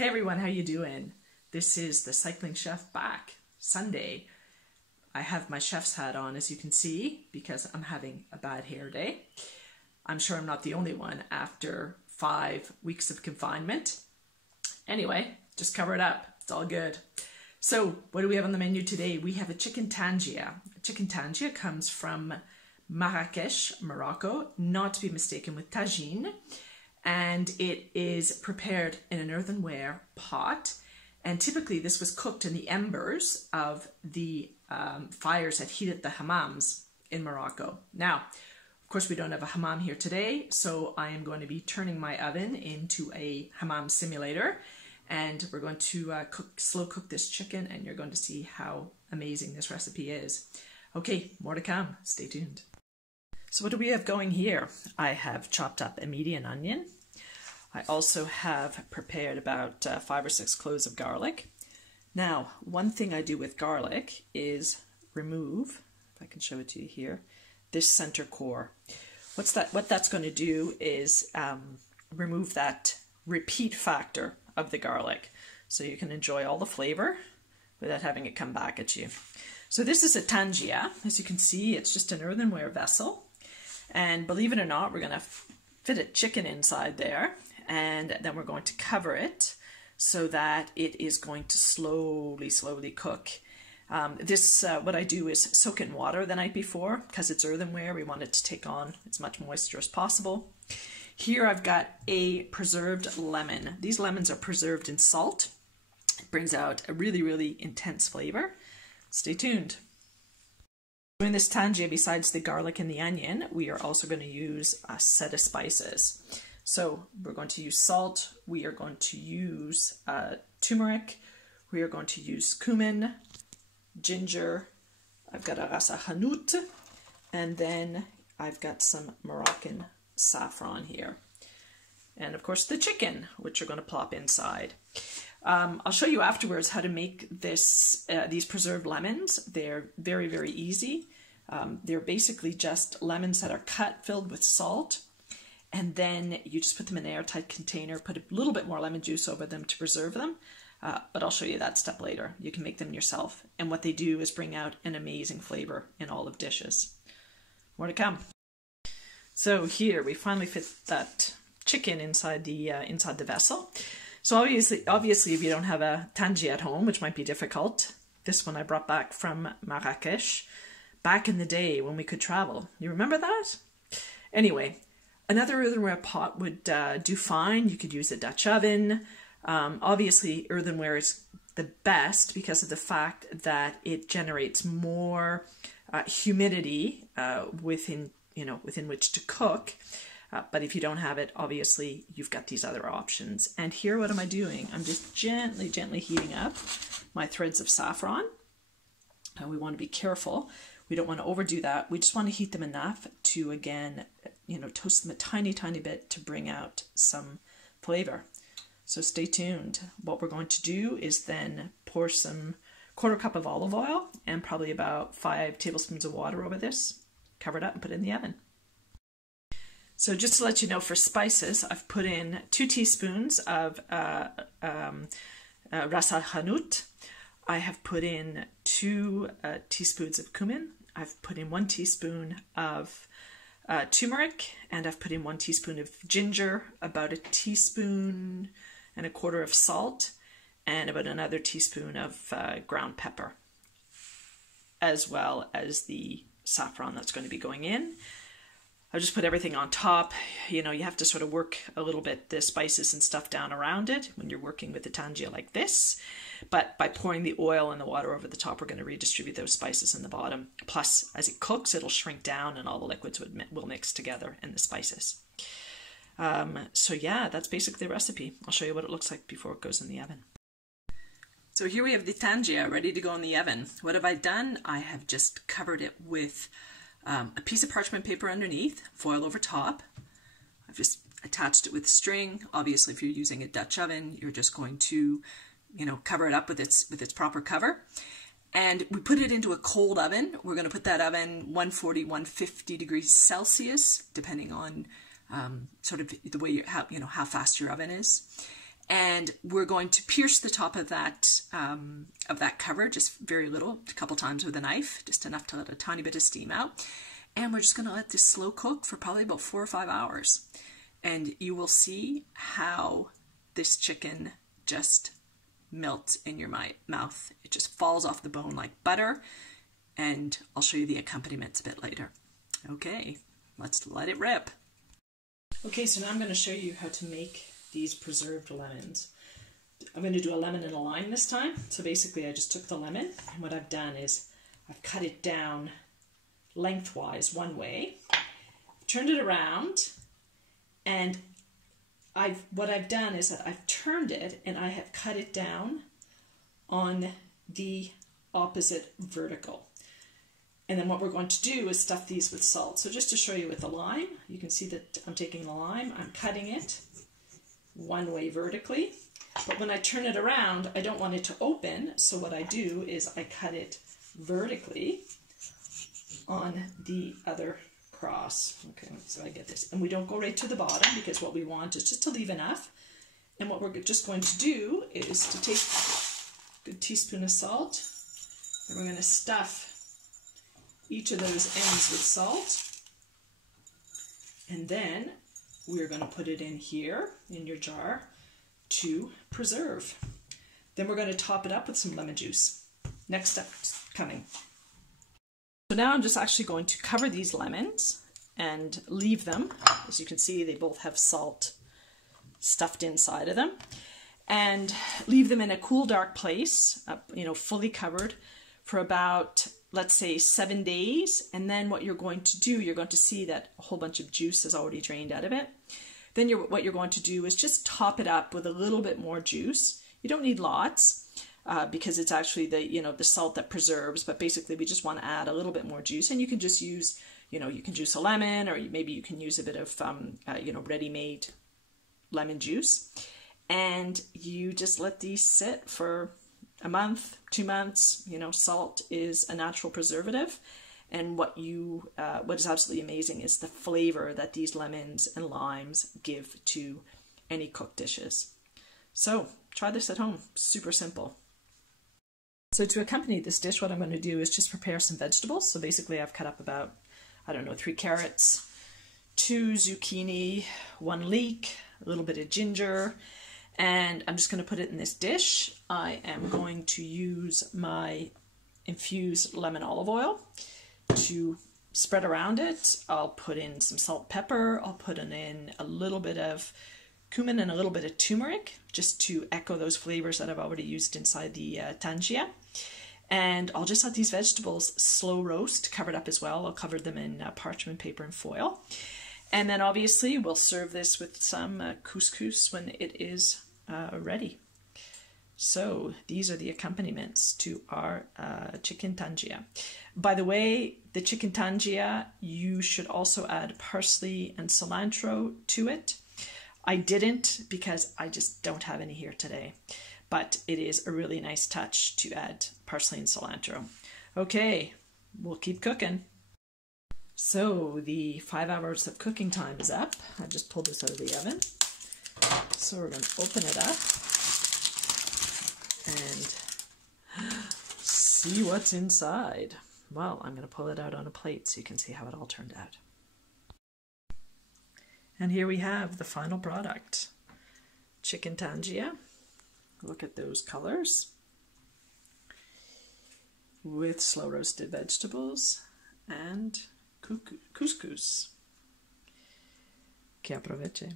Hey everyone, how you doing? This is the Cycling Chef back, Sunday. I have my chef's hat on, as you can see, because I'm having a bad hair day. I'm sure I'm not the only one after 5 weeks of confinement. Anyway, just cover it up. It's all good. So what do we have on the menu today? We have a chicken tangia. Chicken tangia comes from Marrakech, Morocco, not to be mistaken with tagine. And it is prepared in an earthenware pot. And typically this was cooked in the embers of the fires that heated the hammams in Morocco. Now, of course, we don't have a hammam here today, so I am going to be turning my oven into a hammam simulator. And we're going to slow cook this chicken, and you're going to see how amazing this recipe is. Okay, more to come. Stay tuned. So what do we have going here? I have chopped up a medium onion. I also have prepared about 5 or 6 cloves of garlic. Now, one thing I do with garlic is remove, if I can show it to you here, this center core. What that's going to do is remove that repeat factor of the garlic, so you can enjoy all the flavor without having it come back at you. So this is a tangia. As you can see, it's just an earthenware vessel. And believe it or not, we're going to fit a chicken inside there, and then we're going to cover it so that it is going to slowly cook. What I do is soak it in water the night before, because it's earthenware. We want it to take on as much moisture as possible. Here I've got a preserved lemon. These lemons are preserved in salt. It brings out a really intense flavor. Stay tuned. In this tangia, besides the garlic and the onion, we are also going to use a set of spices. So we're going to use salt, we are going to use turmeric, we are going to use cumin, ginger, I've got a ras hanout, and then I've got some Moroccan saffron here. And of course the chicken, which are going to plop inside. I'll show you afterwards how to make these preserved lemons. They're very easy. They're basically just lemons that are cut, filled with salt, and then you just put them in an airtight container, put a little bit more lemon juice over them to preserve them, but I'll show you that step later. You can make them yourself, and what they do is bring out an amazing flavor in all of dishes. More to come. So here we finally fit that chicken inside the vessel. So obviously, if you don't have a tangia at home, which might be difficult, this one I brought back from Marrakech, back in the day when we could travel. You remember that? Anyway, another earthenware pot would do fine. You could use a Dutch oven. Obviously, earthenware is the best because of the fact that it generates more humidity within which to cook. But if you don't have it, obviously, you've got these other options. And here, what am I doing? I'm just gently heating up my threads of saffron. And we want to be careful. We don't want to overdo that. We just want to heat them enough to, again, toast them a tiny bit to bring out some flavor. So stay tuned. What we're going to do is then pour some quarter cup of olive oil and probably about 5 tablespoons of water over this, cover it up and put it in the oven. So just to let you know, for spices, I've put in 2 teaspoons of ras hanout. I have put in 2 teaspoons of cumin. I've put in 1 teaspoon of turmeric, and I've put in 1 teaspoon of ginger, about 1.25 teaspoons of salt, and about another teaspoon of ground pepper, as well as the saffron that's going to be going in. I'll just put everything on top. You have to sort of work a little bit the spices and stuff down around it when you're working with the tangia like this. But by pouring the oil and the water over the top, we're going to redistribute those spices in the bottom. Plus, as it cooks, it'll shrink down and all the liquids will mix together in the spices. So yeah, that's basically the recipe. I'll show you what it looks like before it goes in the oven. So here we have the tangia ready to go in the oven. What have I done? I have just covered it with a piece of parchment paper underneath, foil over top. I've just attached it with string. Obviously, if you're using a Dutch oven, you're just going to, cover it up with its proper cover. And we put it into a cold oven. We're going to put that oven 140, 150 degrees Celsius, depending on sort of the way how fast your oven is. And we're going to pierce the top of that cover, just very little, a couple times with a knife, just enough to let a tiny bit of steam out. And we're just going to let this slow cook for probably about 4 or 5 hours. And you will see how this chicken just melts in your mouth. It just falls off the bone like butter. And I'll show you the accompaniments a bit later. Okay, let's let it rip. Okay, so now I'm going to show you how to make these preserved lemons. I'm going to do a lemon and a lime this time. So basically I just took the lemon, and what I've done is I've cut it down lengthwise one way, turned it around, and what I've done is that I've turned it and I have cut it down on the opposite vertical. And then what we're going to do is stuff these with salt. So just to show you with the lime, you can see that I'm taking the lime, I'm cutting it one way vertically, but when I turn it around, I don't want it to open, so what I do is I cut it vertically on the other cross. Okay, so I get this. And we don't go right to the bottom, because what we want is just to leave enough. And what we're just going to do is to take a good teaspoon of salt, and we're going to stuff each of those ends with salt. And then we're going to put it in here, in your jar, to preserve. Then we're going to top it up with some lemon juice. Next step coming. So now I'm just actually going to cover these lemons and leave them. As you can see, they both have salt stuffed inside of them. And leave them in a cool, dark place, fully covered for about, let's say, 7 days. And then what you're going to do, you're going to see that a whole bunch of juice is already drained out of it. Then what you're going to do is just top it up with a little bit more juice. You don't need lots because it's actually the salt that preserves, but basically we just want to add a little bit more juice. And you can just use, you can juice a lemon, or maybe you can use a bit of, ready-made lemon juice. And you just let these sit for a month, 2 months. Salt is a natural preservative. And what is absolutely amazing is the flavor that these lemons and limes give to any cooked dishes. So try this at home, super simple. So to accompany this dish, what I'm going to do is just prepare some vegetables. So basically I've cut up about, 3 carrots, 2 zucchini, 1 leek, a little bit of ginger, and I'm just going to put it in this dish. I am going to use my infused lemon olive oil to spread around it. I'll put in some salt, pepper. I'll put in a little bit of cumin and a little bit of turmeric, just to echo those flavors that I've already used inside the Tangia. And I'll just let these vegetables slow roast, covered up as well. I'll cover them in parchment paper and foil. And then obviously we'll serve this with some couscous when it is ready. So these are the accompaniments to our chicken tangia. By the way, the chicken tangia, you should also add parsley and cilantro to it. I didn't because I just don't have any here today, but it is a really nice touch to add parsley and cilantro. Okay, we'll keep cooking. So the 5 hours of cooking time is up. I just pulled this out of the oven. So we're going to open it up and see what's inside. Well, I'm going to pull it out on a plate so you can see how it all turned out. And here we have the final product. Chicken tangia. Look at those colors. With slow roasted vegetables and couscous. Que aproveche.